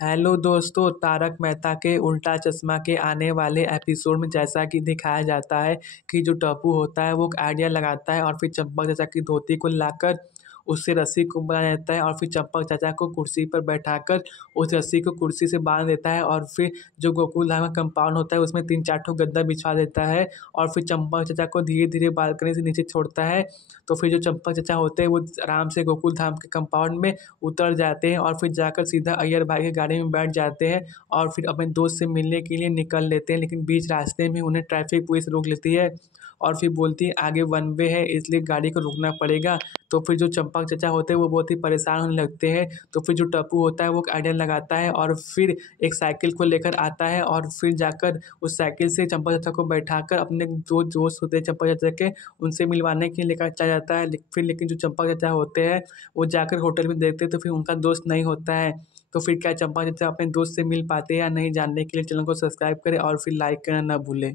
Hello दोस्तों, तारक मेहता के उल्टा चश्मा के आने वाले एपिसोड में जैसा कि दिखाया जाता है कि जो टप्पू होता है वो एक आइडिया लगाता है और फिर चंपक चाचा की धोती को लाकर उससे रस्सी को बना देता है और फिर चंपक चाचा को कुर्सी पर बैठाकर उस रस्सी को कुर्सी से बांध देता है और फिर जो गोकुल धाम का कंपाउंड होता है उसमें 3-4 गद्दा बिछा देता है और फिर चंपक चाचा को धीरे धीरे बालकनी से नीचे छोड़ता है। तो फिर जो चंपक चाचा होते हैं वो आराम से गोकुल धाम के कंपाउंड में उतर जाते हैं और फिर जाकर सीधा अय्यर भाई की गाड़ी में बैठ जाते हैं और फिर अपने दोस्त से मिलने के लिए निकल लेते हैं। लेकिन बीच रास्ते में उन्हें ट्रैफिक पुलिस रोक लेती है और फिर बोलती है आगे वन वे है इसलिए गाड़ी को रुकना पड़ेगा। तो फिर जो चंपक चाचा होते हैं वो बहुत ही परेशान होने लगते हैं। तो फिर जो टप्पू होता है वो आइडिया लगाता है और फिर एक साइकिल को लेकर आता है और फिर जाकर उस साइकिल से चंपक चाचा को बैठाकर अपने दो दोस्त होते हैं चंपक चाचा के उनसे मिलवाने के लिए लेकर चला जाता है। फिर लेकिन जो चंपक चाचा होते हैं वो जाकर होटल में देखते हैं तो फिर उनका दोस्त नहीं होता है। तो फिर क्या चंपक चाचा अपने दोस्त से मिल पाते हैं या नहीं, जानने के लिए चैनल को सब्सक्राइब करें और फिर लाइक करना ना भूलें।